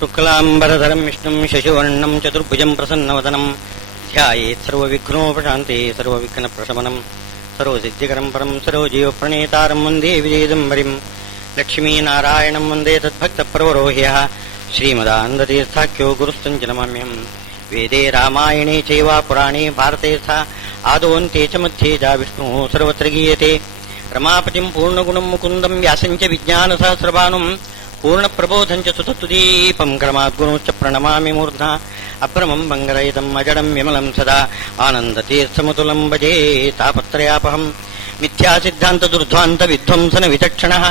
ಶುಕ್ಲಾಂಬರಧರಂ ವಿಷ್ಣುಂ ಶಶಿವರ್ಣಂ ಚತುರ್ಭುಜಂ ಪ್ರಸನ್ನವದನಂ ಧ್ಯಾಯೇತ್ ಸರ್ವವಿಘ್ನೋಪಶಾಂತೆ ಸರ್ವವಿಘ್ನಪ್ರಶಮನಂ ಸರ್ವಸಿದ್ಧಿಕರಂ ಪರಂ ಸರೋಜೀವಪ್ರಣೇತಾರಂ ವಂದೇ ವಿಜಯದಂಬರಿಂ ಲಕ್ಷ್ಮೀನಾರಾಯಣಂ ವಂದೇ ತದ್ಭಕ್ತಪ್ರವರೋಹ್ಯಃ ಶ್ರೀಮದಾನಂದತೀರ್ಥಾಖ್ಯೋ ಗುರುಸ್ತಂಜನಮಾಮ್ಯಹಂ ವೇದೇ ರಾಮಾಯಣೇ ಚೈವ ಪುರಾಣೇ ಭಾರತೇಥ ಆದೋಂತೆ ಚ ಮಧ್ಯೆ ಜಾ ವಿಷ್ಣುಃ ಸರ್ವತ್ರ ಗೀಯತೆ ರಮಾಪತಿಂ ಪೂರ್ಣಗುಣಂ ಮುಕುಂದಂ ವ್ಯಾಸಂಚ ವಿಜ್ಞಾನಸಹಸ್ರಭಾನುಂ ಪೂರ್ಣಪ್ರಬೋಧಂಚ ಸುತತ್ವದೀಪಂ ಕ್ರಮಾದ್ಗುಣೋಚ್ಚ ಪ್ರಣಮಾಮಿ ಮೂರ್ಧ್ನಾ ಅಭ್ರಮಂ ಭಂಗರಹಿತಂ ಅಜಡಂ ವಿಮಲಂ ಸದಾ ಆನಂದತೀರ್ಥಮತುಲಂ ಭಜೇ ತಾಪತ್ರಯಾಪಹಂ ಮಿಥ್ಯಾಸಿದ್ಧಾಂತ ದುರ್ಧ್ವಾಂತ ವಿಧ್ವಂಸನ ವಿಚಕ್ಷಣಃ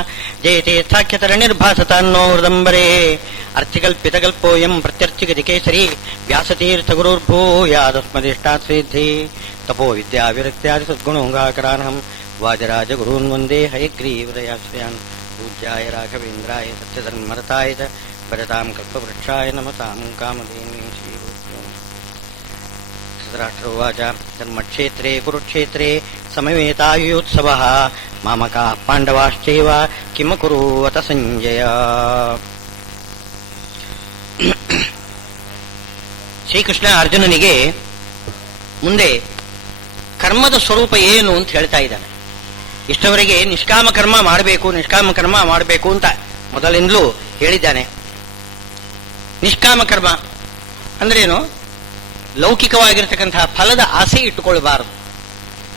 ಜಯತೀರ್ಥಾಖ್ಯತರನಿರ್ಭಾಸತಾನ್ನೋ ಹೃದಂಬರೇ ಅರ್ಥಿಕಲ್ಪಿತಕಲ್ಪೋಯಂ ಪ್ರತ್ಯರ್ಥಿಗತಿಕೇಸರಿ ವ್ಯಾಸತೀರ್ಥಗುರುರ್ಭೂಯಾದಸ್ಮದಿಷ್ಟಾತ್ ಸಿದ್ಧಿ ತಪೋ ವಿದ್ಯಾವಿರಕ್ತ್ಯಾದಿ ಸದ್ಗುಣೋಂಗಾಕರಾನಹಂ ವಾಜರಾಜಗುರೂನ್ ವಂದೇ ಹಯಗ್ರೀವದಯಾಶ್ರಯಾನ್ पूज्याय राघवेन्द्राय सत्यधर्मरताय च भजतां कल्पवृक्षाय नमतां कामधेनुं श्रीगुरुभ्यो धृतराष्ट्र उवाच धर्मक्षेत्रे कुरुक्षेत्रे समवेतायुत्सवः मामकाः पाण्डवाश्चैव किमकुर्वत संजय. ಶ್ರೀಕೃಷ್ಣ ಅರ್ಜುನನಿಗೆ ಮುಂದೆ ಕರ್ಮದ ಸ್ವರೂಪ ಏನು ಅಂತ ಹೇಳ್ತಾ ಇದ್ದಾನೆ. ಇಷ್ಟವರೆಗೆ ನಿಷ್ಕಾಮ ಕರ್ಮ ಮಾಡಬೇಕು ಅಂತ ಮೊದಲಿಂದಲೂ ಹೇಳಿದ್ದಾನೆ. ನಿಷ್ಕಾಮ ಕರ್ಮ ಅಂದ್ರೇನು? ಲೌಕಿಕವಾಗಿರ್ತಕ್ಕಂತಹ ಫಲದ ಆಸೆ ಇಟ್ಟುಕೊಳ್ಬಾರದು.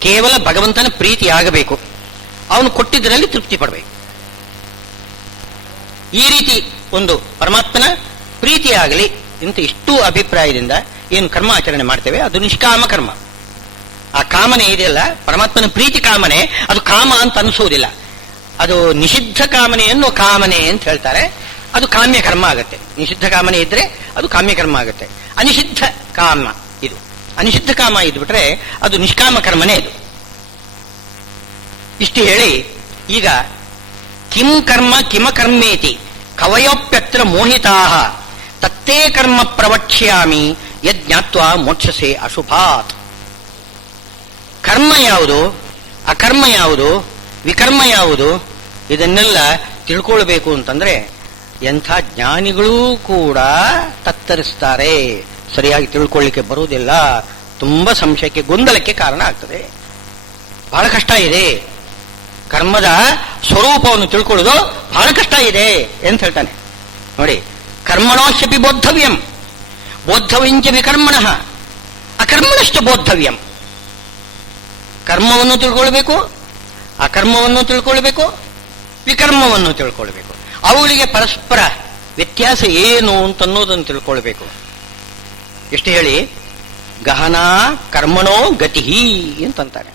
ಕೇವಲ ಭಗವಂತನ ಪ್ರೀತಿಯಾಗಬೇಕು, ಅವನು ಕೊಟ್ಟಿದ್ದರಲ್ಲಿ ತೃಪ್ತಿ ಪಡಬೇಕು. ಈ ರೀತಿ ಒಂದು ಪರಮಾತ್ಮನ ಪ್ರೀತಿಯಾಗಲಿ ಅಂತ ಇಷ್ಟು ಅಭಿಪ್ರಾಯದಿಂದ ಏನು ಕರ್ಮ ಆಚರಣೆ ಮಾಡ್ತೇವೆ ಅದು ನಿಷ್ಕಾಮ ಕರ್ಮ. ಆ ಕಾಮನೆ ಇದೆಯಲ್ಲ, ಪರಮಾತ್ಮನ ಪ್ರೀತಿ ಕಾಮನೆ, ಅದು ಕಾಮ ಅಂತ ಅನಿಸೋದಿಲ್ಲ. ಅದು ನಿಷಿದ್ಧ ಕಾಮನೆಯನ್ನು ಕಾಮನೆ ಅಂತ ಹೇಳ್ತಾರೆ. ಅದು ಕಾಮ್ಯ ಕರ್ಮ ಆಗುತ್ತೆ. ನಿಷಿದ್ಧ ಕಾಮನೆ ಇದ್ರೆ ಅದು ಕಾಮ್ಯ ಕರ್ಮ ಆಗುತ್ತೆ. ಅನಿಷಿದ್ಧ ಕಾಮ ಇದು, ಅನಿಷಿದ್ಧ ಕಾಮ ಇದ್ಬಿಟ್ರೆ ಅದು ನಿಷ್ಕಾಮ ಕರ್ಮನೇ ಇದು. ಇಷ್ಟು ಹೇಳಿ ಈಗ ಕಿಂ ಕರ್ಮ ಕಿಮ ಕರ್ಮೇತಿ ಕವಯೋಪ್ಯತ್ರ ಮೋಹಿತಾಃ ತತ್ತೇ ಕರ್ಮ ಪ್ರವಕ್ಷ್ಯಾಮಿ ಯಜ್ಞಾತ್ವಾ ಮೋಕ್ಷಸೆ ಅಶುಭಾತ್. ಕರ್ಮ ಯಾವುದು, ಅಕರ್ಮ ಯಾವುದು, ವಿಕರ್ಮ ಯಾವುದು, ಇದನ್ನೆಲ್ಲ ತಿಳ್ಕೊಳ್ಬೇಕು ಅಂತಂದ್ರೆ ಎಂಥ ಜ್ಞಾನಿಗಳೂ ಕೂಡ ತತ್ತರಿಸ್ತಾರೆ. ಸರಿಯಾಗಿ ತಿಳ್ಕೊಳ್ಳಿಕ್ಕೆ ಬರುವುದಿಲ್ಲ. ತುಂಬಾ ಸಂಶಯಕ್ಕೆ, ಗೊಂದಲಕ್ಕೆ ಕಾರಣ ಆಗ್ತದೆ. ಬಹಳ ಕಷ್ಟ ಇದೆ. ಕರ್ಮದ ಸ್ವರೂಪವನ್ನು ತಿಳ್ಕೊಳ್ಳೋದು ಬಹಳ ಕಷ್ಟ ಇದೆ ಅಂತ ಹೇಳ್ತಾನೆ. ನೋಡಿ, ಕರ್ಮಣೋಶ್ಯಪಿ ಬೋದ್ಧವ್ಯಂ ಬೋದ್ಧವ್ಯಂಚ ವಿಕರ್ಮಣಃ ಅಕರ್ಮಣಶ್ಚ ಬೋದ್ಧವ್ಯಂ. ಕರ್ಮವನ್ನು ತಿಳ್ಕೊಳ್ಬೇಕು, ಅಕರ್ಮವನ್ನು ತಿಳ್ಕೊಳ್ಬೇಕು, ವಿಕರ್ಮವನ್ನು ತಿಳ್ಕೊಳ್ಬೇಕು. ಅವುಗಳಿಗೆ ಪರಸ್ಪರ ವ್ಯತ್ಯಾಸ ಏನು ಅಂತನ್ನೋದನ್ನು ತಿಳ್ಕೊಳ್ಬೇಕು. ಎಷ್ಟು ಹೇಳಿ, ಗಹನಾ ಕರ್ಮಣೋ ಗತಿ ಅಂತಂತಾರೆ.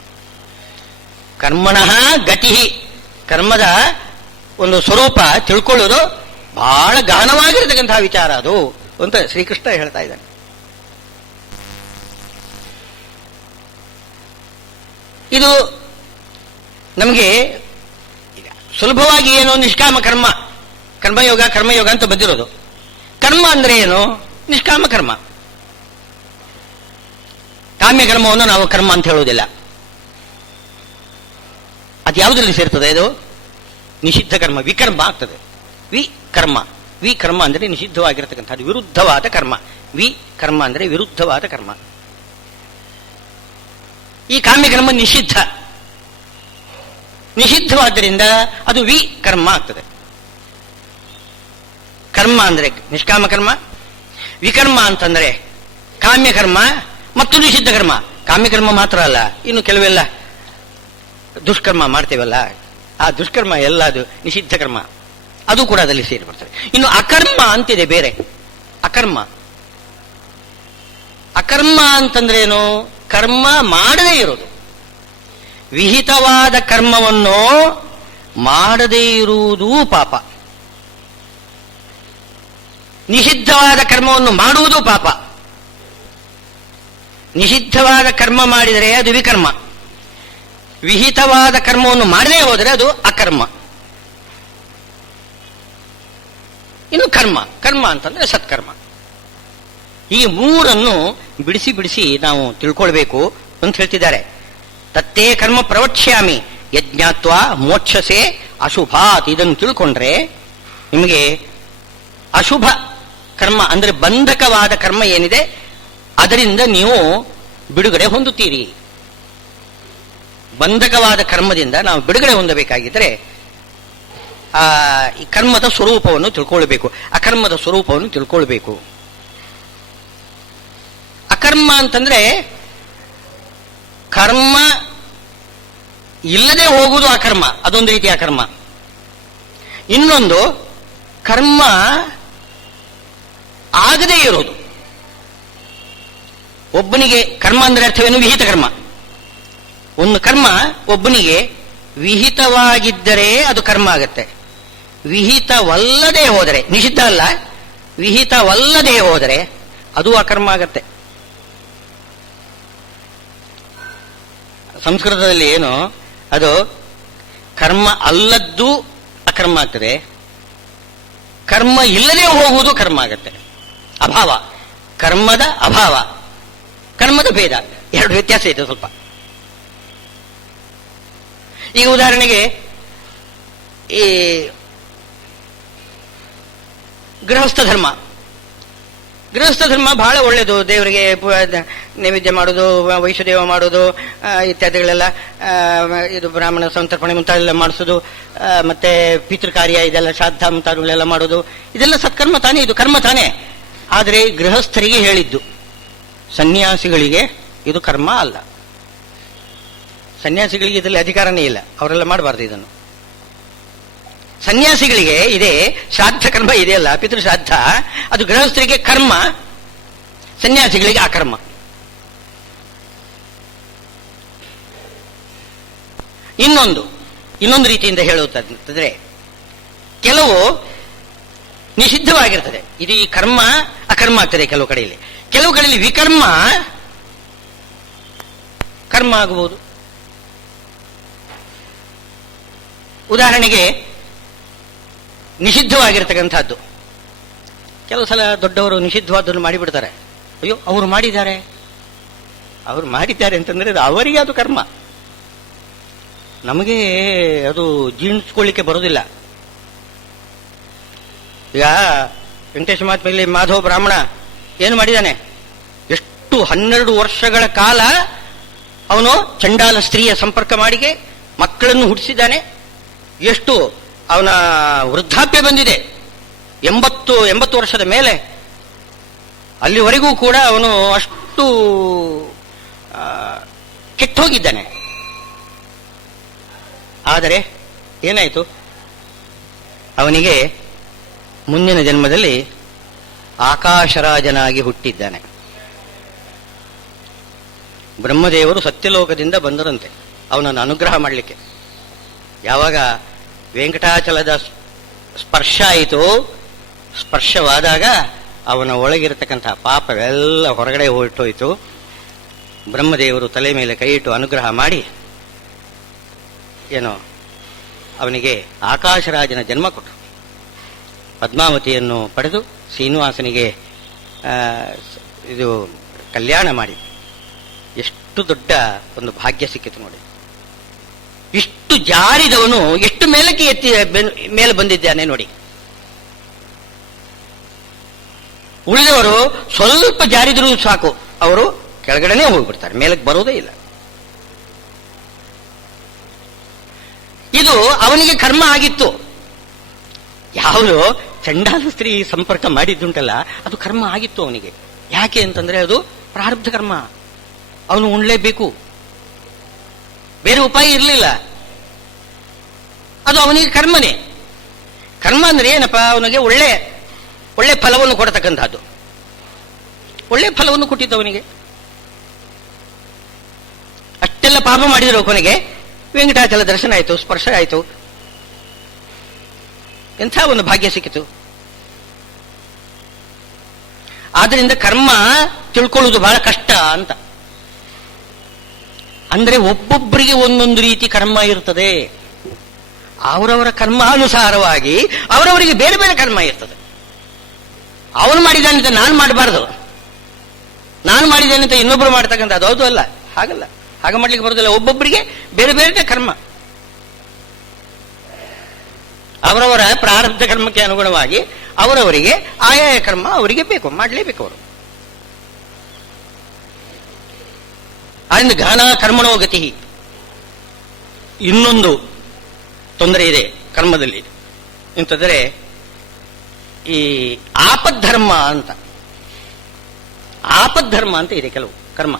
ಕರ್ಮಣಃ ಗತಿ, ಕರ್ಮದ ಒಂದು ಸ್ವರೂಪ ತಿಳ್ಕೊಳ್ಳೋದು ಬಹಳ ಗಹನವಾಗಿರತಕ್ಕಂತಹ ವಿಚಾರ ಅದು ಅಂತ ಶ್ರೀಕೃಷ್ಣ ಹೇಳ್ತಾ ಇದ್ದಾನೆ. ಇದು ನಮಗೆ ಸುಲಭವಾಗಿ ಏನು, ನಿಷ್ಕಾಮ ಕರ್ಮ, ಕರ್ಮಯೋಗ ಕರ್ಮಯೋಗ ಅಂತ ಬಂದಿರೋದು. ಕರ್ಮ ಅಂದ್ರೆ ಏನು? ನಿಷ್ಕಾಮ ಕರ್ಮ. ಕಾಮ್ಯ ಕರ್ಮವನ್ನು ನಾವು ಕರ್ಮ ಅಂತ ಹೇಳುವುದಿಲ್ಲ. ಅದು ಯಾವುದರಲ್ಲಿ ಸೇರ್ತದೆ? ಇದು ನಿಷಿದ್ಧ ಕರ್ಮ, ವಿಕರ್ಮ ಆಗ್ತದೆ. ವಿಕರ್ಮ, ವಿಕರ್ಮ ಅಂದ್ರೆ ನಿಷಿದ್ಧವಾಗಿರತಕ್ಕಂಥದ್ದು, ವಿರುದ್ಧವಾದ ಕರ್ಮ. ವಿಕರ್ಮ ಅಂದ್ರೆ ವಿರುದ್ಧವಾದ ಕರ್ಮ. ಈ ಕಾಮ್ಯಕರ್ಮ ನಿಷಿದ್ಧ, ನಿಷಿದ್ಧವಾದ್ದರಿಂದ ಅದು ವಿಕರ್ಮ ಆಗ್ತದೆ. ಕರ್ಮ ಅಂದ್ರೆ ನಿಷ್ಕಾಮ ಕರ್ಮ, ವಿಕರ್ಮ ಅಂತಂದ್ರೆ ಕಾಮ್ಯಕರ್ಮ ಮತ್ತು ನಿಷಿದ್ಧ ಕರ್ಮ. ಕಾಮ್ಯಕರ್ಮ ಮಾತ್ರ ಅಲ್ಲ, ಇನ್ನು ಕೆಲವೆಲ್ಲ ದುಷ್ಕರ್ಮ ಮಾಡ್ತೇವಲ್ಲ, ಆ ದುಷ್ಕರ್ಮ ಎಲ್ಲ ಅದು ನಿಷಿದ್ಧ ಕರ್ಮ, ಅದು ಕೂಡ ಅದರಲ್ಲಿ ಸೇರಿ ಬರ್ತದೆ. ಇನ್ನು ಅಕರ್ಮ ಅಂತಿದೆ ಬೇರೆ. ಅಕರ್ಮ, ಅಕರ್ಮ ಅಂತಂದ್ರೆ ಏನು? ಕರ್ಮ ಮಾಡದೇ ಇರೋದು. ವಿಹಿತವಾದ ಕರ್ಮವನ್ನು ಮಾಡದೇ ಇರುವುದು ಪಾಪ, ನಿಷಿದ್ಧವಾದ ಕರ್ಮವನ್ನು ಮಾಡುವುದು ಪಾಪ. ನಿಷಿದ್ಧವಾದ ಕರ್ಮ ಮಾಡಿದರೆ ಅದು ವಿಕರ್ಮ, ವಿಹಿತವಾದ ಕರ್ಮವನ್ನು ಮಾಡದೇ ಹೋದರೆ ಅದು ಅಕರ್ಮ. ಇನ್ನು ಕರ್ಮ, ಕರ್ಮ ಅಂತಂದ್ರೆ ಸತ್ಕರ್ಮ. ಈ ಮೂರನ್ನು ಬಿಡಿಸಿ ಬಿಡಿಸಿ ನಾವು ತಿಳ್ಕೊಳ್ಬೇಕು ಅಂತ ಹೇಳ್ತಿದ್ದಾರೆ. ತತ್ತೇ ಕರ್ಮ ಪ್ರವಕ್ಷ್ಯಾಮಿ ಯಜ್ಞಾತ್ವಾ ಮೋಕ್ಷಸೆ ಅಶುಭಾತ್. ಇದನ್ನು ತಿಳ್ಕೊಂಡ್ರೆ ನಿಮಗೆ ಅಶುಭ ಕರ್ಮ ಅಂದ್ರೆ ಬಂಧಕವಾದ ಕರ್ಮ ಏನಿದೆ ಅದರಿಂದ ನೀವು ಬಿಡುಗಡೆ ಹೊಂದುತ್ತೀರಿ. ಬಂಧಕವಾದ ಕರ್ಮದಿಂದ ನಾವು ಬಿಡುಗಡೆ ಹೊಂದಬೇಕಾಗಿದ್ದರೆ ಈ ಕರ್ಮದ ಸ್ವರೂಪವನ್ನು ತಿಳ್ಕೊಳ್ಬೇಕು. ಅಕರ್ಮದ ಸ್ವರೂಪವನ್ನು ತಿಳ್ಕೊಳ್ಬೇಕು. ಅಕರ್ಮ ಅಂತಂದ್ರೆ ಕರ್ಮ ಇಲ್ಲದೆ ಹೋಗುವುದು ಅಕರ್ಮ, ಅದೊಂದು ರೀತಿಯ ಕರ್ಮ. ಇನ್ನೊಂದು ಕರ್ಮ ಆಗದೇ ಇರೋದು. ಒಬ್ಬನಿಗೆ ಕರ್ಮ ಅಂದ್ರೆ ಅರ್ಥವೇನು? ವಿಹಿತ ಕರ್ಮ. ಒಂದು ಕರ್ಮ ಒಬ್ಬನಿಗೆ ವಿಹಿತವಾಗಿದ್ದರೆ ಅದು ಕರ್ಮ ಆಗತ್ತೆ. ವಿಹಿತವಲ್ಲದೆ ಹೋದರೆ, ನಿಷಿದ್ಧ ಅಲ್ಲ, ವಿಹಿತವಲ್ಲದೆ ಹೋದರೆ ಅದು ಅಕರ್ಮ ಆಗತ್ತೆ. ಸಂಸ್ಕೃತದಲ್ಲಿ ಏನು ಅದು ಕರ್ಮ ಅಲ್ಲದ್ದು ಅಕರ್ಮ ಆಗ್ತದೆ, ಕರ್ಮ ಇಲ್ಲದೆ ಹೋಗುವುದು ಕರ್ಮ ಆಗತ್ತೆ. ಅಭಾವ, ಕರ್ಮದ ಅಭಾವ, ಕರ್ಮದ ಭೇದ, ಎರಡು ವ್ಯತ್ಯಾಸ ಇದೆ ಸ್ವಲ್ಪ. ಈಗ ಉದಾಹರಣೆಗೆ ಈ ಗೃಹಸ್ಥ ಧರ್ಮ, ಗೃಹಸ್ಥ ಧರ್ಮ ಬಹಳ ಒಳ್ಳೆಯದು. ದೇವರಿಗೆ ನೈವೇದ್ಯ ಮಾಡೋದು, ವೈಶ್ವದೇವ ಮಾಡೋದು ಇತ್ಯಾದಿಗಳೆಲ್ಲ, ಇದು ಬ್ರಾಹ್ಮಣ ಸಂತರ್ಪಣೆ ಮುಂತಾದೆಲ್ಲ ಮಾಡಿಸೋದು, ಮತ್ತೆ ಪಿತೃಕಾರ್ಯ ಇದೆಲ್ಲ ಶ್ರಾದ್ದ ಮುಂತಾದವುಗಳೆಲ್ಲ ಮಾಡೋದು, ಇದೆಲ್ಲ ಸತ್ಕರ್ಮ ತಾನೇ, ಇದು ಕರ್ಮ ತಾನೇ. ಆದರೆ ಗೃಹಸ್ಥರಿಗೆ ಹೇಳಿದ್ದು, ಸನ್ಯಾಸಿಗಳಿಗೆ ಇದು ಕರ್ಮ ಅಲ್ಲ. ಸನ್ಯಾಸಿಗಳಿಗೆ ಇದರಲ್ಲಿ ಅಧಿಕಾರನೇ ಇಲ್ಲ, ಅವರೆಲ್ಲ ಮಾಡಬಾರ್ದು ಇದನ್ನು. ಸನ್ಯಾಸಿಗಳಿಗೆ ಇದೆ ಶ್ರಾದ್ದ ಕರ್ಮ ಇದೆಯಲ್ಲ, ಪಿತೃಶ್ರಾದ್ದ, ಅದು ಗೃಹಸ್ಥರಿಗೆ ಕರ್ಮ, ಸನ್ಯಾಸಿಗಳಿಗೆ ಅಕರ್ಮ. ಇನ್ನೊಂದು ರೀತಿಯಿಂದ ಹೇಳುವುದಂತಂದ್ರೆ, ಕೆಲವು ನಿಷಿದ್ಧವಾಗಿರ್ತದೆ, ಇದು ಈ ಕರ್ಮ ಅಕರ್ಮ ಆಗ್ತದೆ ಕೆಲವು ಕಡೆಯಲ್ಲಿ. ಕೆಲವು ಕಡೆಯಲ್ಲಿ ವಿಕರ್ಮ ಕರ್ಮ ಆಗಬಹುದು. ಉದಾಹರಣೆಗೆ ನಿಷಿದ್ಧವಾಗಿರ್ತಕ್ಕಂಥದ್ದು, ಕೆಲವು ಸಲ ದೊಡ್ಡವರು ನಿಷಿದ್ಧವಾದನ್ನು ಮಾಡಿಬಿಡ್ತಾರೆ. ಅಯ್ಯೋ ಅವರು ಮಾಡಿದ್ದಾರೆ ಅಂತಂದ್ರೆ ಅದು ಅವರಿಗೆ ಅದು ಕರ್ಮ, ನಮಗೆ ಅದು ಜೀರ್ಣಿಸ್ಕೊಳ್ಳಿಕ್ಕೆ ಬರೋದಿಲ್ಲ. ಈಗ ವೆಂಕಟೇಶ ಮಹಾತ್ಮೆಯಲ್ಲಿ ಮಾಧವ ಬ್ರಾಹ್ಮಣ ಏನು ಮಾಡಿದ್ದಾನೆ, ಎಷ್ಟು 12 ವರ್ಷಗಳ ಕಾಲ ಅವನು ಚಂಡಾಲ ಸ್ತ್ರೀಯ ಸಂಪರ್ಕ ಮಾಡಿಗೆ ಮಕ್ಕಳನ್ನು ಹುಟ್ಟಿಸಿದ್ದಾನೆ. ಎಷ್ಟು ಅವನ ವೃದ್ಧಾಪ್ಯ ಬಂದಿದೆ, 80 ವರ್ಷದ ಮೇಲೆ. ಅಲ್ಲಿವರೆಗೂ ಕೂಡ ಅವನು ಅಷ್ಟು ಕೆಟ್ಟೋಗಿದ್ದಾನೆ. ಆದರೆ ಏನಾಯಿತು, ಅವನಿಗೆ ಮುಂದಿನ ಜನ್ಮದಲ್ಲಿ ಆಕಾಶರಾಜನಾಗಿ ಹುಟ್ಟಿದ್ದಾನೆ. ಬ್ರಹ್ಮದೇವರು ಸತ್ಯಲೋಕದಿಂದ ಬಂದರಂತೆ ಅವನನ್ನು ಅನುಗ್ರಹ ಮಾಡಲಿಕ್ಕೆ. ಯಾವಾಗ ವೆಂಕಟಾಚಲದ ಸ್ಪರ್ಶ ಆಯಿತು, ಸ್ಪರ್ಶವಾದಾಗ ಅವನ ಒಳಗಿರತಕ್ಕಂಥ ಪಾಪವೆಲ್ಲ ಹೊರಗಡೆ ಹೊರಟೋಯ್ತು. ಬ್ರಹ್ಮದೇವರು ತಲೆ ಮೇಲೆ ಕೈ ಇಟ್ಟು ಅನುಗ್ರಹ ಮಾಡಿ ಏನೋ ಅವನಿಗೆ ಆಕಾಶರಾಜನ ಜನ್ಮ ಕೊಟ್ಟರು. ಪದ್ಮಾವತಿಯನ್ನು ಪಡೆದು ಶ್ರೀನಿವಾಸನಿಗೆ ಇದು ಕಲ್ಯಾಣ ಮಾಡಿ ಎಷ್ಟು ದೊಡ್ಡ ಒಂದು ಭಾಗ್ಯ ಸಿಕ್ಕಿತು ನೋಡಿ. ಇಷ್ಟು ಜಾರಿದವನು ಎಷ್ಟು ಮೇಲಕ್ಕೆ ಎತ್ತಿ ಮೇಲೆ ಬಂದಿದ್ದಾನೆ ನೋಡಿ. ಉಳಿದವರು ಸ್ವಲ್ಪ ಜಾರಿದರೂ ಸಾಕು, ಅವರು ಕೆಳಗಡೆನೇ ಹೋಗ್ಬಿಡ್ತಾರೆ, ಮೇಲಕ್ಕೆ ಬರೋದೇ ಇಲ್ಲ. ಇದು ಅವನಿಗೆ ಕರ್ಮ ಆಗಿತ್ತು. ಯಾವುದು ಚಂಡಾಲ ಸ್ತ್ರೀ ಸಂಪರ್ಕ ಮಾಡಿದ್ದುಂಟಲ್ಲ, ಅದು ಕರ್ಮ ಆಗಿತ್ತು ಅವನಿಗೆ. ಯಾಕೆ ಅಂತಂದ್ರೆ ಅದು ಪ್ರಾರಬ್ಧ ಕರ್ಮ, ಅವನು ಉಣ್ಲೇಬೇಕು, ಬೇರೆ ಉಪಾಯ ಇರಲಿಲ್ಲ. ಅದು ಅವನಿಗೆ ಕರ್ಮನೇ. ಕರ್ಮ ಅಂದ್ರೆ ಏನಪ್ಪ, ಅವನಿಗೆ ಒಳ್ಳೆ ಫಲವನ್ನು ಕೊಡತಕ್ಕಂಥದ್ದು. ಒಳ್ಳೆ ಫಲವನ್ನು ಕೊಟ್ಟಿದ್ದು ಅವನಿಗೆ. ಅಷ್ಟೆಲ್ಲ ಪಾಪ ಮಾಡಿದ್ರು ಕೊನೆಗೆ ವೆಂಕಟಾಚಲ ದರ್ಶನ ಆಯಿತು, ಸ್ಪರ್ಶ ಆಯಿತು, ಎಂಥ ಒಂದು ಭಾಗ್ಯ ಸಿಕ್ಕಿತು. ಆದ್ದರಿಂದ ಕರ್ಮ ತಿಳ್ಕೊಳ್ಳುವುದು ಬಹಳ ಕಷ್ಟ ಅಂತ. ಅಂದ್ರೆ ಒಬ್ಬೊಬ್ಬರಿಗೆ ಒಂದೊಂದು ರೀತಿ ಕರ್ಮ ಇರ್ತದೆ. ಅವರವರ ಕರ್ಮಾನುಸಾರವಾಗಿ ಅವರವರಿಗೆ ಬೇರೆ ಬೇರೆ ಕರ್ಮ ಇರ್ತದೆ. ಅವನು ಮಾಡಿದ್ದಾನೆ ಅಂತ ನಾನು ಮಾಡಬಾರ್ದು, ನಾನು ಮಾಡಿದ್ದೇನೆ ಅಂತ ಇನ್ನೊಬ್ಬರು ಮಾಡ್ತಕ್ಕಂಥದ್ದು ಹೌದು ಅಲ್ಲ, ಹಾಗಲ್ಲ, ಹಾಗೆ ಮಾಡ್ಲಿಕ್ಕೆ ಬರೋದಿಲ್ಲ. ಒಬ್ಬೊಬ್ಬರಿಗೆ ಬೇರೆ ಬೇರೆ ಕರ್ಮ, ಅವರವರ ಪ್ರಾರಬ್ಧ ಕರ್ಮಕ್ಕೆ ಅನುಗುಣವಾಗಿ ಅವರವರಿಗೆ ಆಯಾಯ ಕರ್ಮ ಅವರಿಗೆ ಬೇಕು, ಮಾಡಲೇಬೇಕು ಅವರು. ಆದ್ದರಿಂದ ಘನ ಕರ್ಮಣೋ ಗತಿ. ಇನ್ನೊಂದು ತೊಂದರೆ ಇದೆ ಕರ್ಮದಲ್ಲಿ ಎಂತಂದರೆ ಈ ಆಪದ್ಧರ್ಮ ಅಂತ. ಆಪದ್ಧರ್ಮ ಅಂತ ಇದೆ ಕೆಲವು ಕರ್ಮ.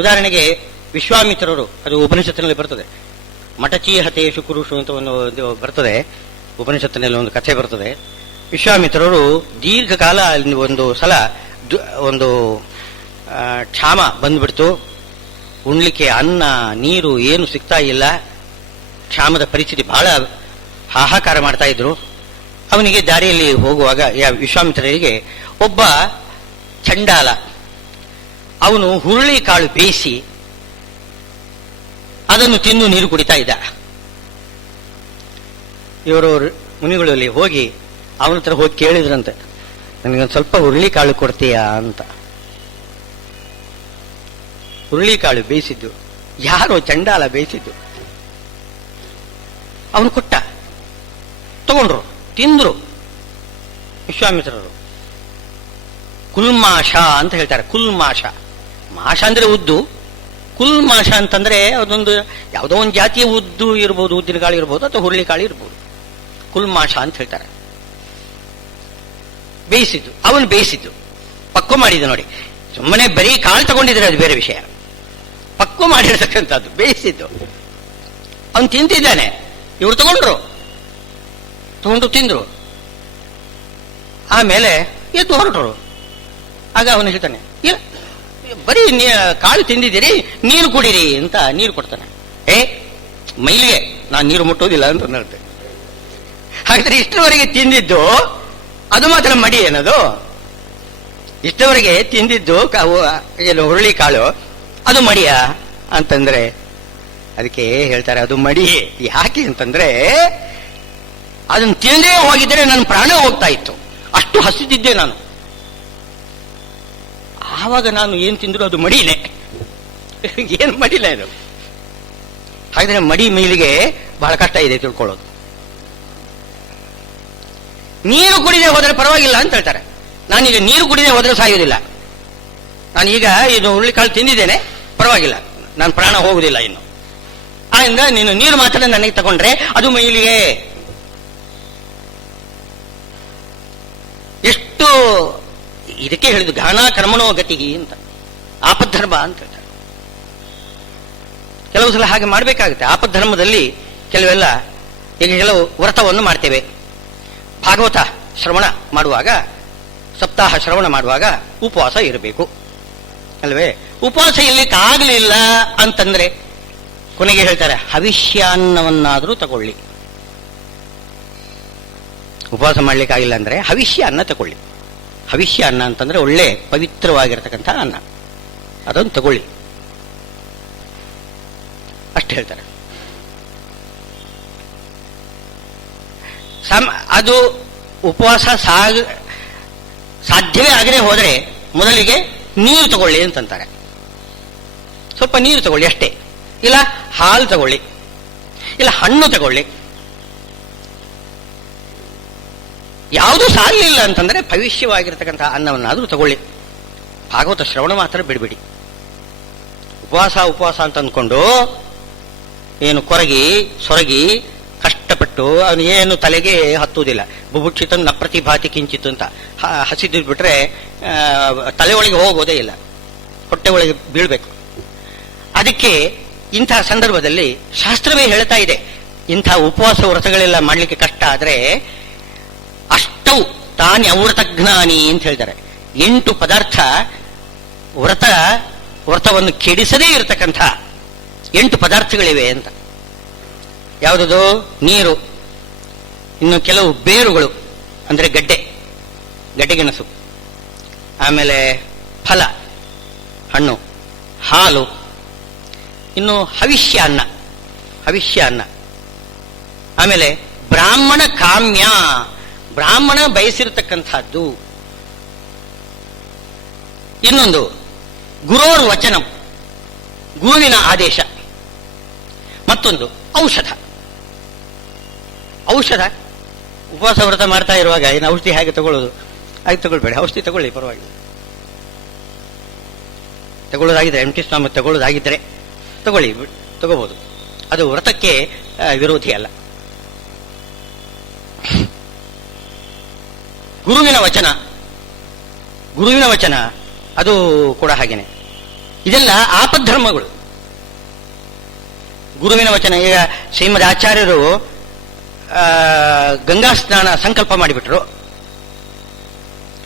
ಉದಾಹರಣೆಗೆ ವಿಶ್ವಾಮಿತ್ರರು, ಅದು ಉಪನಿಷತ್ತಿನಲ್ಲಿ ಬರ್ತದೆ, ಮಠಚೀಹತೇಶು ಕುರುಷು ಅಂತ ಒಂದು ಬರ್ತದೆ, ಉಪನಿಷತ್ತಿನಲ್ಲಿ ಒಂದು ಕಥೆ ಬರ್ತದೆ. ವಿಶ್ವಾಮಿತ್ರರು ದೀರ್ಘಕಾಲ ಅಲ್ಲಿ ಒಂದು ಸಲ ಒಂದು ಕ್ಷಾಮ ಬಂದ್ಬಿಡ್ತು, ಉಣ್ಲಿಕ್ಕೆ ಅನ್ನ ನೀರು ಏನು ಸಿಗ್ತಾ ಇಲ್ಲ, ಕ್ಷಾಮದ ಪರಿಸ್ಥಿತಿ ಬಹಳ ಹಾಹಾಕಾರ ಮಾಡ್ತಾ ಇದ್ರು. ಅವನಿಗೆ ದಾರಿಯಲ್ಲಿ ಹೋಗುವಾಗ ವಿಶ್ವಾಮಿತ್ರರಿಗೆ ಒಬ್ಬ ಚಂಡಾಲ, ಅವನು ಹುರುಳಿ ಕಾಳು ಬೇಯಿಸಿ ಅದನ್ನು ತಿಂದು ನೀರು ಕುಡಿತಾ ಇದ್ದ. ಇವರು ಮುನಿಗಳಲ್ಲಿ ಹೋಗಿ ಅವನ ಹತ್ರ ಹೋಗಿ ಕೇಳಿದ್ರಂತೆ, ನನಗೊಂದು ಸ್ವಲ್ಪ ಹುರುಳಿ ಕಾಳು ಕೊಡ್ತೀಯಾ ಅಂತ. ಹುರುಳಿ ಕಾಳು ಬೇಯಿಸಿದ್ದು ಯಾರೋ ಚಂಡಾಲ ಬೇಯಿಸಿದ್ದು. ಅವನು ಕೊಟ್ಟ, ತಗೊಂಡ್ರು, ತಿಂದ್ರು ವಿಶ್ವಾಮಿತ್ರರು. ಕುಲ್ಮಾಷ ಅಂತ ಹೇಳ್ತಾರೆ. ಕುಲ್ಮಾಷ, ಮಾಷ ಅಂದ್ರೆ ಉದ್ದು, ಕುಲ್ಮಾಷ ಅಂತಂದ್ರೆ ಅದೊಂದು ಯಾವುದೋ ಒಂದು ಜಾತಿಯ ಉದ್ದು ಇರ್ಬೋದು, ಉದ್ದಿನ ಕಾಳು ಇರ್ಬೋದು ಅಥವಾ ಹುರುಳಿ ಕಾಳು ಇರ್ಬೋದು, ಕುಲ್ಮಾಷ ಅಂತ ಹೇಳ್ತಾರೆ. ಬೇಯಿಸಿದ್ದು, ಅವನು ಬೇಯಿಸಿದ್ದು ಪಕ್ವ ಮಾಡಿದ್ದು ನೋಡಿ. ಸುಮ್ಮನೆ ಬರೀ ಕಾಳು ತಗೊಂಡಿದ್ರೆ ಅದು ಬೇರೆ ವಿಷಯ, ಪಕ್ವ ಮಾಡಿರ್ತಕ್ಕಂಥದ್ದು ಬೇಯಿಸಿದ್ದು. ಅವನು ತಿಂತಿದ್ದಾನೆ, ಇವ್ರು ತಗೊಂಡು ತಿಂದ್ರು. ಆಮೇಲೆ ಎದ್ದು ಹೊರಟರು. ಆಗ ಅವನು ಹೇಳ್ತಾನೆ, ಇಲ್ಲ ಬರೀ ಕಾಳು ತಿಂದಿದ್ದೀರಿ, ನೀರು ಕುಡೀರಿ ಅಂತ ನೀರು ಕೊಡ್ತಾನೆ. ಮೈಲಿಗೆ ನಾನು ನೀರು ಮುಟ್ಟೋದಿಲ್ಲ ಅಂತ ಹೇಳ್ತೇನೆ. ಹಾಗಾದ್ರೆ ಇಷ್ಟರವರೆಗೆ ತಿಂದಿದ್ದು ಅದು ಮಾತ್ರ ಮಡಿ ಏನದು? ಇಷ್ಟವರೆಗೆ ತಿಂದಿದ್ದು ಏನು ಹುರುಳಿ ಕಾಳು ಅದು ಮಡಿಯ ಅಂತಂದ್ರೆ ಅದಕ್ಕೆ ಹೇಳ್ತಾರೆ ಅದು ಮಡಿ. ಯಾಕೆ ಅಂತಂದ್ರೆ ಅದನ್ನು ತಿಂದೇ ಹೋಗಿದ್ರೆ ನನ್ನ ಪ್ರಾಣ ಹೋಗ್ತಾ ಇತ್ತು, ಅಷ್ಟು ಹಸಿದಿದ್ದೆ ನಾನು. ಆವಾಗ ನಾನು ಏನ್ ತಿಂದ್ರು ಅದು ಮಡಿನೇ. ಏನು ಮಡಿಲ್ಲ ಇದು. ಹಾಗಾದ್ರೆ ಮಡಿ ಮೈಲಿಗೆ ಬಹಳ ಕಷ್ಟ ಇದೆ ತಿಳ್ಕೊಳ್ಳೋದು. ನೀರು ಕುಡಿದೇ ಹೋದ್ರೆ ಪರವಾಗಿಲ್ಲ ಅಂತ ಹೇಳ್ತಾರೆ. ನಾನೀಗ ನೀರು ಕುಡಿದೇ ಹೋದ್ರೆ ಸಾಯೋದಿಲ್ಲ. ನಾನೀಗ ಇದು ಹುರುಳಿಕಾಳು ತಿಂದಿದ್ದೇನೆ, ಪರವಾಗಿಲ್ಲ, ನನ್ನ ಪ್ರಾಣ ಹೋಗುದಿಲ್ಲ ಇನ್ನು. ಆದ್ರಿಂದ ನೀನು ನೀರು ಮಾತ್ರ ನನಗೆ ತಗೊಂಡ್ರೆ ಅದು ಮೈಲಿಗೆ. ಎಷ್ಟು ಇದಕ್ಕೆ ಹೇಳಿದ್ದು ಘನ ಕರ್ಮಣೋ ಗತಿಗಿ ಅಂತ, ಆಪದ್ಧರ್ಮ ಅಂತ ಹೇಳ್ತಾರೆ. ಕೆಲವು ಸಲ ಹಾಗೆ ಮಾಡಬೇಕಾಗುತ್ತೆ. ಆಪದ್ಧರ್ಮದಲ್ಲಿ ಕೆಲವೆಲ್ಲ, ಈಗ ಕೆಲವು ವ್ರತವನ್ನು ಮಾಡ್ತೇವೆ. ಭಾಗವತ ಶ್ರವಣ ಮಾಡುವಾಗ, ಸಪ್ತಾಹ ಶ್ರವಣ ಮಾಡುವಾಗ ಉಪವಾಸ ಇರಬೇಕು ಅಲ್ವೇ? ಉಪವಾಸ ಇರ್ಲಿಕ್ಕಾಗಲಿಲ್ಲ ಅಂತಂದ್ರೆ ಕೊನೆಗೆ ಹೇಳ್ತಾರೆ ಹವಿಷ್ಯಾನ್ನವನ್ನಾದರೂ ತಗೊಳ್ಳಿ. ಉಪವಾಸ ಮಾಡ್ಲಿಕ್ಕಾಗಿಲ್ಲ ಅಂದ್ರೆ ಹವಿಷ್ಯ ಅನ್ನ ತಗೊಳ್ಳಿ. ಹವಿಷ್ಯ ಅನ್ನ ಅಂತಂದ್ರೆ ಒಳ್ಳೆ ಪವಿತ್ರವಾಗಿರತಕ್ಕಂಥ ಅನ್ನ, ಅದನ್ನು ತಗೊಳ್ಳಿ ಅಷ್ಟು ಹೇಳ್ತಾರೆ. ಅದು ಉಪವಾಸ ಸಾಧ್ಯವೇ ಆಗದೆ ಹೋದರೆ ಮೊದಲಿಗೆ ನೀರು ತಗೊಳ್ಳಿ ಅಂತಂತಾರೆ. ಸ್ವಲ್ಪ ನೀರು ತಗೊಳ್ಳಿ ಅಷ್ಟೇ, ಇಲ್ಲ ಹಾಲು ತಗೊಳ್ಳಿ, ಇಲ್ಲ ಹಣ್ಣು ತಗೊಳ್ಳಿ. ಯಾವುದೂ ಸಾಲಿಲ್ಲ ಅಂತಂದ್ರೆ ಭವಿಷ್ಯವಾಗಿರ್ತಕ್ಕಂಥ ಅನ್ನವನ್ನಾದರೂ ತಗೊಳ್ಳಿ. ಭಾಗವತ ಶ್ರವಣ ಮಾತ್ರ ಬಿಡಬೇಡಿ. ಉಪವಾಸ ಅಂತ ಅಂದ್ಕೊಂಡು ಏನು ಕೊರಗಿ ಸೊರಗಿ ಕಷ್ಟಪಟ್ಟು ಅವನು ಏನು ತಲೆಗೆ ಹತ್ತುವುದಿಲ್ಲ. ಬುಭುಕ್ಷಿತ ನ ಪ್ರತಿಭಾತಿ ಕಿಂಚಿತ್ತು ಅಂತ ಹಸಿದು ಬಿಟ್ರೆ ತಲೆ ಒಳಗೆ ಹೋಗೋದೇ ಇಲ್ಲ, ಹೊಟ್ಟೆ ಒಳಗೆ ಬೀಳ್ಬೇಕು. ಅದಕ್ಕೆ ಇಂತಹ ಸಂದರ್ಭದಲ್ಲಿ ಶಾಸ್ತ್ರವೇ ಹೇಳ್ತಾ ಇದೆ, ಇಂಥ ಉಪವಾಸ ವ್ರತಗಳೆಲ್ಲ ಮಾಡ್ಲಿಕ್ಕೆ ಕಷ್ಟ ಆದ್ರೆ ಅಷ್ಟವು ತಾನೇ ಅವೃತಜ್ಞಾನಿ ಅಂತ ಹೇಳ್ತಾರೆ. 8 ಪದಾರ್ಥ ವ್ರತವನ್ನು ಕೆಡಿಸದೇ ಇರತಕ್ಕಂಥ 8 ಪದಾರ್ಥಗಳಿವೆ ಅಂತ. ಯಾವುದದು? ನೀರು, ಇನ್ನು ಕೆಲವು ಬೇರುಗಳು ಅಂದ್ರೆ ಗಡ್ಡೆಗೆಣಸು, ಆಮೇಲೆ ಫಲ ಹಣ್ಣು, ಹಾಲು, ಇನ್ನು ಹವಿಷ್ಯ ಅನ್ನ, ಆಮೇಲೆ ಬ್ರಾಹ್ಮಣ ಕಾಮ್ಯ, ಬ್ರಾಹ್ಮಣ ಬಯಸಿರತಕ್ಕಂಥದ್ದು. ಇನ್ನೊಂದು ಗುರೋರ್ ವಚನಂ, ಗುರುವಿನ ಆದೇಶ. ಮತ್ತೊಂದು ಔಷಧ. ಉಪವಾಸ ವ್ರತ ಮಾಡ್ತಾ ಇರುವಾಗ ಏನು ಔಷಧಿ ಹೇಗೆ ತಗೊಳ್ಳೋದು? ಹಾಗೆ ತಗೊಳ್ಬೇಡಿ, ಔಷಧಿ ತಗೊಳ್ಳಿ, ಪರವಾಗಿಲ್ಲ. ತಗೊಳ್ಳೋದಾಗಿದ್ರೆ ಎಂ ಟಿ ಸ್ವಾಮಿ ತಗೊಳ್ಳೋದಾಗಿದ್ರೆ ತಗೊಳ್ಳಿ, ತಗೋಬಹುದು. ಅದು ವ್ರತಕ್ಕೆ ವಿರೋಧಿ ಅಲ್ಲ. ಗುರುವಿನ ವಚನ, ಗುರುವಿನ ವಚನ ಅದು ಕೂಡ ಹಾಗೇನೆ. ಇದೆಲ್ಲ ಆಪದ್ಧರ್ಮಗಳು. ಗುರುವಿನ ವಚನ, ಈಗ ಶ್ರೀಮದ್ ಆಚಾರ್ಯರು ಗಂಗಾ ಸ್ನಾನ ಸಂಕಲ್ಪ ಮಾಡಿಬಿಟ್ರು,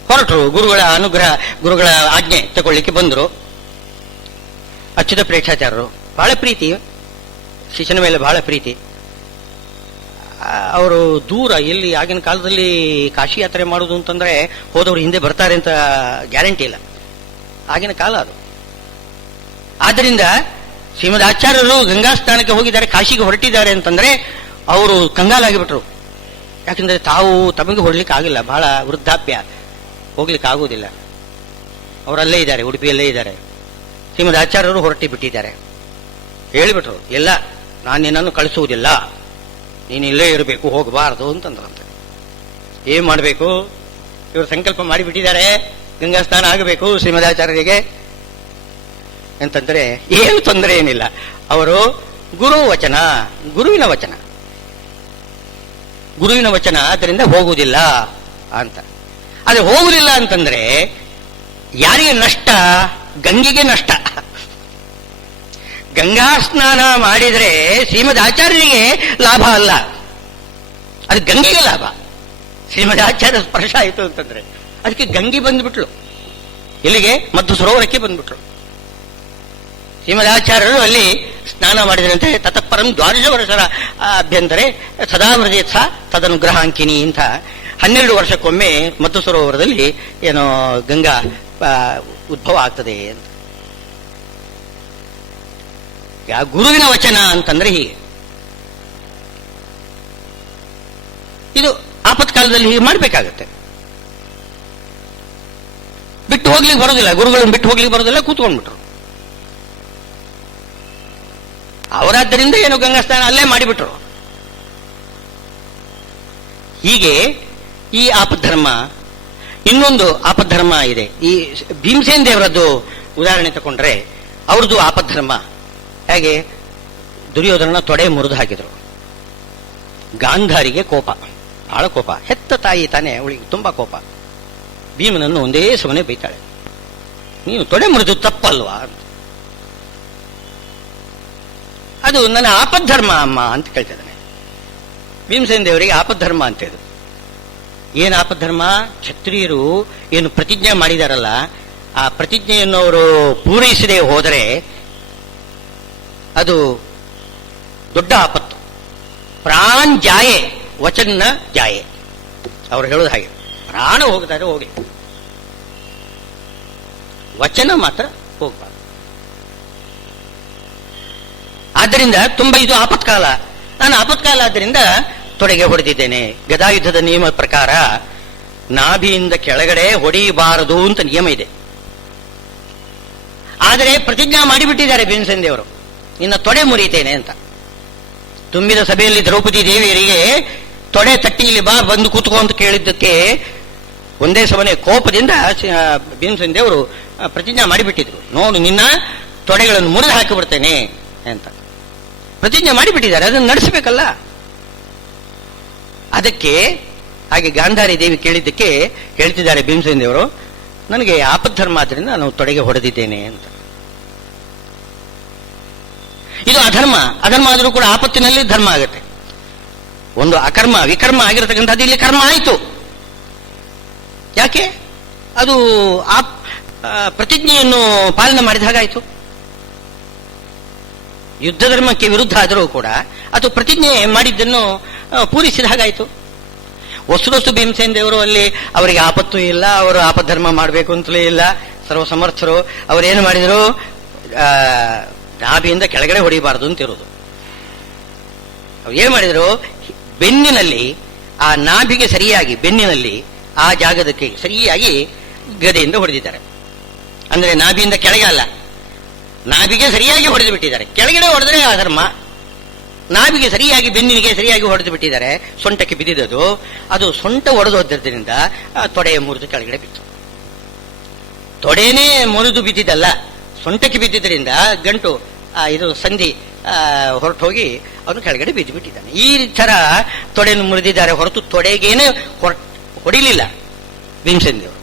ಹೊರಟರು. ಗುರುಗಳ ಅನುಗ್ರಹ, ಗುರುಗಳ ಆಜ್ಞೆ ತಗೊಳ್ಳಿಕ್ಕೆ ಬಂದರು. ಅಚ್ಯುತ ಪ್ರೇಕ್ಷಾಚಾರ್ಯರು ಬಹಳ ಪ್ರೀತಿ, ಶಿಷ್ಯನ ಮೇಲೆ ಬಹಳ ಪ್ರೀತಿ. ಅವರು ದೂರ, ಎಲ್ಲಿ ಆಗಿನ ಕಾಲದಲ್ಲಿ ಕಾಶಿ ಯಾತ್ರೆ ಮಾಡುವುದು ಅಂತಂದ್ರೆ ಹೋದವರು ಹಿಂದೆ ಬರ್ತಾರೆ ಅಂತ ಗ್ಯಾರಂಟಿ ಇಲ್ಲ, ಆಗಿನ ಕಾಲ ಅದು. ಆದ್ದರಿಂದ ಶ್ರೀಮದ್ ಆಚಾರ್ಯರು ಗಂಗಾ ಸ್ನಾನಕ್ಕೆ ಹೋಗಿದ್ದಾರೆ, ಕಾಶಿಗೆ ಹೊರಟಿದ್ದಾರೆ ಅಂತಂದ್ರೆ ಅವರು ಕಂಗಾಲಾಗಿಬಿಟ್ರು. ಯಾಕಂದ್ರೆ ತಾವು ತಮಗೆ ಹೊರಡ್ಲಿಕ್ಕೆ ಆಗಿಲ್ಲ, ಬಹಳ ವೃದ್ಧಾಪ್ಯ, ಹೋಗ್ಲಿಕ್ಕೆ ಆಗುವುದಿಲ್ಲ. ಅವರಲ್ಲೇ ಇದ್ದಾರೆ, ಉಡುಪಿಯಲ್ಲೇ ಇದ್ದಾರೆ. ಶ್ರೀಮದ್ ಆಚಾರ್ಯರು ಹೊರಟಿ ಬಿಟ್ಟಿದ್ದಾರೆ. ಹೇಳಿಬಿಟ್ರು, ಎಲ್ಲ ನಾನು ನಿನ್ನನ್ನು ಕಳಿಸುವುದಿಲ್ಲ, ನೀನು ಇಲ್ಲೇ ಇರಬೇಕು, ಹೋಗಬಾರದು ಅಂತಂದ್ರಂತೆ. ಏನ್ ಮಾಡಬೇಕು? ಇವರು ಸಂಕಲ್ಪ ಮಾಡಿಬಿಟ್ಟಿದ್ದಾರೆ, ಗಂಗಾ ಸ್ನಾನ ಆಗಬೇಕು ಶ್ರೀಮದಾಚಾರ್ಯರಿಗೆ ಅಂತಂದ್ರೆ ಏನು ತೊಂದರೆ ಏನಿಲ್ಲ. ಅವರು ಗುರು ವಚನ, ಗುರುವಿನ ವಚನ, ಗುರುವಿನ ವಚನ, ಅದರಿಂದ ಹೋಗುವುದಿಲ್ಲ ಅಂತ. ಆದ್ರೆ ಹೋಗುವುದಿಲ್ಲ ಅಂತಂದ್ರೆ ಯಾರಿಗೆ ನಷ್ಟ? ಗಂಗೆಗೆ ನಷ್ಟ. ಗಂಗಾ ಸ್ನಾನ ಮಾಡಿದ್ರೆ ಶ್ರೀಮದ್ ಆಚಾರ್ಯರಿಗೆ ಲಾಭ ಅಲ್ಲ, ಅದು ಗಂಗೆಗೆ ಲಾಭ. ಶ್ರೀಮದ್ ಆಚಾರ್ಯ ಸ್ಪರ್ಶ ಆಯಿತು ಅಂತಂದ್ರೆ ಅದಕ್ಕೆ ಗಂಗೆ ಬಂದ್ಬಿಟ್ಲು. ಇಲ್ಲಿಗೆ ಮದ್ದು ಸರೋವರಕ್ಕೆ ಬಂದ್ಬಿಟ್ರು. ಶ್ರೀಮದ್ ಆಚಾರ್ಯರು ಅಲ್ಲಿ ಸ್ನಾನ ಮಾಡಿದ್ರಂತೆ. ತತಃಪರಂ 12 ವರ್ಷದ ಅಭ್ಯಂತರೆ ಸದಾ ಮೃದೇತ್ಸ ತದನುಗ್ರಹಾಂಕಿನಿ ಅಂತ 12 ವರ್ಷಕ್ಕೊಮ್ಮೆ ಮದ್ದು ಸರೋವರದಲ್ಲಿ ಏನೋ ಗಂಗಾ ಉದ್ಭವ ಆಗ್ತದೆ ಅಂತ. ಗುರುವಿನ ವಚನ ಅಂತಂದ್ರೆ ಹೀಗೆ. ಇದು ಆಪತ್ಕಾಲದಲ್ಲಿ ಹೀಗೆ ಮಾಡಬೇಕಾಗತ್ತೆ. ಬಿಟ್ಟು ಹೋಗ್ಲಿಕ್ಕೆ ಬರೋದಿಲ್ಲ, ಗುರುಗಳನ್ನು ಬಿಟ್ಟು ಹೋಗ್ಲಿಕ್ಕೆ ಬರೋದಿಲ್ಲ, ಕೂತ್ಕೊಂಡ್ಬಿಟ್ರು. ಅವರಾದ್ದರಿಂದ ಏನು ಗಂಗಾ ಸ್ನಾನ ಅಲ್ಲೇ ಮಾಡಿಬಿಟ್ರು. ಹೀಗೆ ಈ ಆಪದ್ಧರ್ಮ. ಇನ್ನೊಂದು ಆಪದ್ಧರ್ಮ ಇದೆ. ಈ ಭೀಮಸೇನ್ ದೇವರದ್ದು ಉದಾಹರಣೆ ತಗೊಂಡ್ರೆ ಅವ್ರದ್ದು ಆಪದ್ಧರ್ಮ ಹೇಗೆ? ದುರ್ಯೋಧನ ತೊಡೆ ಮುರಿದು ಹಾಕಿದ್ರು. ಗಾಂಧಾರಿಗೆ ಕೋಪ, ಬಹಳ ಕೋಪ. ಹೆತ್ತ ತಾಯಿ ತಾನೇ, ಅವಳಿಗೆ ತುಂಬಾ ಕೋಪ. ಭೀಮನನ್ನು ಒಂದೇ ಸಮನೆ ಬೈತಾಳೆ, ನೀನು ತೊಡೆ ಮುರಿದು ತಪ್ಪಲ್ವಾ ಅಂತ. ಅದು ನನ್ನ ಆಪದ್ಧರ್ಮ ಅಮ್ಮ ಅಂತ ಕೇಳ್ತಿದ್ದಾನೆ. ಭೀಮಸೇನ ದೇವರಿಗೆ ಆಪದ್ಧರ್ಮ ಅಂತ ಇದು. ಏನು ಆಪದ್ಧರ್ಮ? ಕ್ಷತ್ರಿಯರು ಏನು ಪ್ರತಿಜ್ಞೆ ಮಾಡಿದಾರಲ್ಲ, ಆ ಪ್ರತಿಜ್ಞೆಯನ್ನು ಅವರು ಪೂರೈಸದೆ ಹೋದರೆ ಅದು ದೊಡ್ಡ ಆಪತ್ತು. ಪ್ರಾಣ್ ಜಾಯೆ ವಚನ ಜಾಯೆ, ಅವ್ರು ಹೇಳೋದು ಹಾಗೆ. ಪ್ರಾಣ ಹೋಗ್ತಾರೆ ಹೋಗಿ, ವಚನ ಮಾತ್ರ ಹೋಗ್ಬಾರ್ದು. ಆದ್ದರಿಂದ ತುಂಬಾ ಇದು ಆಪತ್ಕಾಲ. ನಾನು ಆಪತ್ಕಾಲ ಆದ್ದರಿಂದ ತೊಡೆಗೆ ಹೊಡೆದಿದ್ದೇನೆ. ಗದಾಯುದ್ಧದ ನಿಯಮ ಪ್ರಕಾರ ನಾಭಿಯಿಂದ ಕೆಳಗಡೆ ಹೊಡೆಯಬಾರದು ಅಂತ ನಿಯಮ ಇದೆ. ಆದರೆ ಪ್ರತಿಜ್ಞಾ ಮಾಡಿಬಿಟ್ಟಿದ್ದಾರೆ ಭೀಮಸೇನ ದೇವರು, ನಿನ್ನ ತೊಡೆ ಮುರಿತೇನೆ ಅಂತ. ತುಂಬಿದ ಸಭೆಯಲ್ಲಿ ದ್ರೌಪದಿ ದೇವಿಯರಿಗೆ ತೊಡೆ ತಟ್ಟಿಯಲ್ಲಿ ಬಾ, ಬಂದು ಕೂತ್ಕೋ ಅಂತ ಕೇಳಿದ್ದಕ್ಕೆ ಒಂದೇ ಸಮನೆ ಕೋಪದಿಂದ ಭೀಮಸೇನ ದೇವರು ಪ್ರತಿಜ್ಞಾ ಮಾಡಿಬಿಟ್ಟಿದ್ರು, ನೋಡು ನಿನ್ನ ತೊಡೆಗಳನ್ನು ಮುರಿದು ಹಾಕಿಬಿಡ್ತೇನೆ ಅಂತ ಪ್ರತಿಜ್ಞೆ ಮಾಡಿಬಿಟ್ಟಿದ್ದಾರೆ. ಅದನ್ನು ನಡೆಸಬೇಕಲ್ಲ. ಅದಕ್ಕೆ ಹಾಗೆ ಗಾಂಧಾರಿ ದೇವಿ ಕೇಳಿದ್ದಕ್ಕೆ ಹೇಳ್ತಿದ್ದಾರೆ ಭೀಮಸೇನ ದೇವರು, ನನಗೆ ಆಪದ್ಧರ್ಮ ಆದ್ರಿಂದ ನಾನು ತೊಡೆಗೆ ಹೊಡೆದಿದ್ದೇನೆ ಅಂತ. ಇದು ಅಧರ್ಮ. ಅಧರ್ಮ ಆದರೂ ಕೂಡ ಆಪತ್ತಿನಲ್ಲಿ ಧರ್ಮ ಆಗುತ್ತೆ. ಒಂದು ಅಕರ್ಮ ವಿಕರ್ಮ ಆಗಿರತಕ್ಕಂಥದ್ದು ಇಲ್ಲಿ ಕರ್ಮ ಆಯಿತು. ಯಾಕೆ? ಅದು ಪ್ರತಿಜ್ಞೆಯನ್ನು ಪಾಲನೆ ಮಾಡಿದ ಹಾಗಾಯಿತು. ಯುದ್ಧ ಧರ್ಮಕ್ಕೆ ವಿರುದ್ಧ ಆದರೂ ಕೂಡ ಅದು ಪ್ರತಿಜ್ಞೆ ಮಾಡಿದ್ದನ್ನು ಪೂರೈಸಿದ ಹಾಗಾಯಿತು. ವಸ್ತು ಭೀಮಸೇನ ದೇವರು ಅಲ್ಲಿ ಅವರಿಗೆ ಆಪತ್ತು ಇಲ್ಲ, ಅವರು ಆಪಧರ್ಮ ಮಾಡಬೇಕು ಅಂತಲೇ ಇಲ್ಲ, ಸರ್ವಸಮರ್ಥರು. ಅವರೇನು ಮಾಡಿದರು? ನಾಭಿಯಿಂದ ಕೆಳಗಡೆ ಹೊಡಿಬಾರದು ಅಂತಿರೋದು. ಅವ್ರು ಏನು ಮಾಡಿದರು? ಬೆನ್ನಿನಲ್ಲಿ, ಆ ನಾಭಿಗೆ ಸರಿಯಾಗಿ ಬೆನ್ನಿನಲ್ಲಿ ಆ ಜಾಗದಕ್ಕೆ ಸರಿಯಾಗಿ ಗದೆಯಿಂದ ಹೊಡೆದಿದ್ದಾರೆ. ಅಂದ್ರೆ ನಾಭಿಯಿಂದ ಕೆಳಗೆ ಅಲ್ಲ, ನಾಭಿಗೆ ಸರಿಯಾಗಿ ಹೊಡೆದು ಬಿಟ್ಟಿದ್ದಾರೆ. ಕೆಳಗಡೆ ಹೊಡೆದ್ರೆ ಅಧರ್ಮ, ನಾವಿಗೆ ಸರಿಯಾಗಿ ಬೆನ್ನಿಗೆ ಸರಿಯಾಗಿ ಹೊಡೆದು ಬಿಟ್ಟಿದ್ದಾರೆ, ಸೊಂಟಕ್ಕೆ ಬಿದ್ದಿದ್ದು. ಅದು ಸೊಂಟ ಒಡೆದೋದ್ದರಿಂದ ತೊಡೆಯ ಮುರಿದು ಕೆಳಗಡೆ ಬಿತ್ತು. ತೊಡೆನೇ ಮುರಿದು ಬಿದ್ದಿದ್ದಲ್ಲ, ಸೊಂಟಕ್ಕೆ ಬಿದ್ದಿದ್ದರಿಂದ ಗಂಟು ಇದು ಸಂಧಿ ಹೊರಟು ಹೋಗಿ ಅವನು ಕೆಳಗಡೆ ಬಿದ್ದು ಬಿಟ್ಟಿದ್ದಾನೆ. ಈ ತರ ತೊಡೆಯನ್ನು ಮುರಿದಿದ್ದಾರೆ ಹೊರತು ತೊಡೆಗೇನೆ ಹೊಡಿಲಿಲ್ಲ ಭೀಮಸೇನದೇವರು.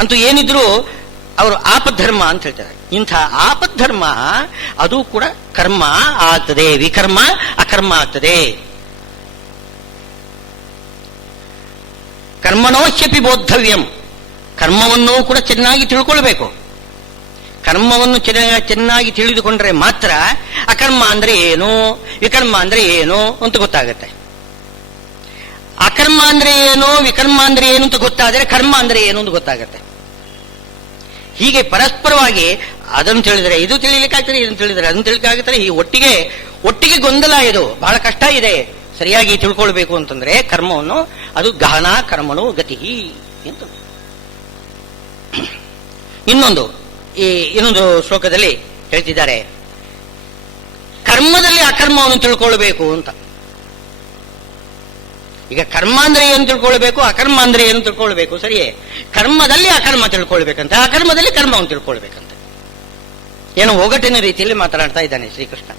ಅಂತೂ ಏನಿದ್ರು ಅವರು ಆಪದ್ಧರ್ಮ ಅಂತ ಹೇಳ್ತಾರೆ. ಇಂಥ ಆಪದ್ಧರ್ಮ ಅದು ಕೂಡ ಕರ್ಮ ಆಗ್ತದೆ, ವಿಕರ್ಮ ಅಕರ್ಮ ಆಗ್ತದೆ. ಕರ್ಮಣೋಶ್ಯಪಿ ಬೋದ್ಧವ್ಯಂ, ಕರ್ಮವನ್ನೂ ಕೂಡ ಚೆನ್ನಾಗಿ ತಿಳ್ಕೊಳ್ಬೇಕು. ಕರ್ಮವನ್ನು ಚೆನ್ನಾಗಿ ತಿಳಿದುಕೊಂಡ್ರೆ ಮಾತ್ರ ಅಕರ್ಮ ಅಂದ್ರೆ ಏನು, ವಿಕರ್ಮ ಅಂದ್ರೆ ಏನು ಅಂತ ಗೊತ್ತಾಗತ್ತೆ. ಅಕರ್ಮ ಅಂದ್ರೆ ಏನು, ವಿಕರ್ಮ ಅಂದ್ರೆ ಏನು ಅಂತ ಗೊತ್ತಾದರೆ ಕರ್ಮ ಅಂದ್ರೆ ಏನು ಅಂತ ಗೊತ್ತಾಗತ್ತೆ. ಹೀಗೆ ಪರಸ್ಪರವಾಗಿ ಅದನ್ನು ತಿಳಿದರೆ ಇದು ತಿಳಿಲಿಕ್ಕಾಗ್ತದೆ, ಇದನ್ನು ತಿಳಿದರೆ ಅದನ್ನು ತಿಳಿಲಿಕ್ಕಾಗ್ತದೆ. ಈ ಒಟ್ಟಿಗೆ ಗೊಂದಲ, ಇದು ಬಹಳ ಕಷ್ಟ ಇದೆ. ಸರಿಯಾಗಿ ತಿಳ್ಕೊಳ್ಬೇಕು ಅಂತಂದ್ರೆ ಕರ್ಮವನ್ನು, ಅದು ಗಹನ ಕರ್ಮಣೋ ಗತಿ ಅಂತ. ಇನ್ನೊಂದು ಶ್ಲೋಕದಲ್ಲಿ ಹೇಳ್ತಿದ್ದಾರೆ, ಕರ್ಮದಲ್ಲಿ ಅಕರ್ಮವನ್ನು ತಿಳ್ಕೊಳ್ಬೇಕು ಅಂತ. ಈಗ ಕರ್ಮ ಅಂದ್ರೆ ಏನು ತಿಳ್ಕೊಳ್ಬೇಕು, ಅಕರ್ಮ ಅಂದ್ರೆ ಏನು ತಿಳ್ಕೊಳ್ಬೇಕು, ಸರಿಯೇ. ಕರ್ಮದಲ್ಲಿ ಅಕರ್ಮ ತಿಳ್ಕೊಳ್ಬೇಕಂತೆ, ಅಕರ್ಮದಲ್ಲಿ ಕರ್ಮವನ್ನು ತಿಳ್ಕೊಳ್ಬೇಕಂತೆ. ಏನೋ ಒಗಟಿನ ರೀತಿಯಲ್ಲಿ ಮಾತನಾಡ್ತಾ ಇದ್ದಾನೆ ಶ್ರೀಕೃಷ್ಣ.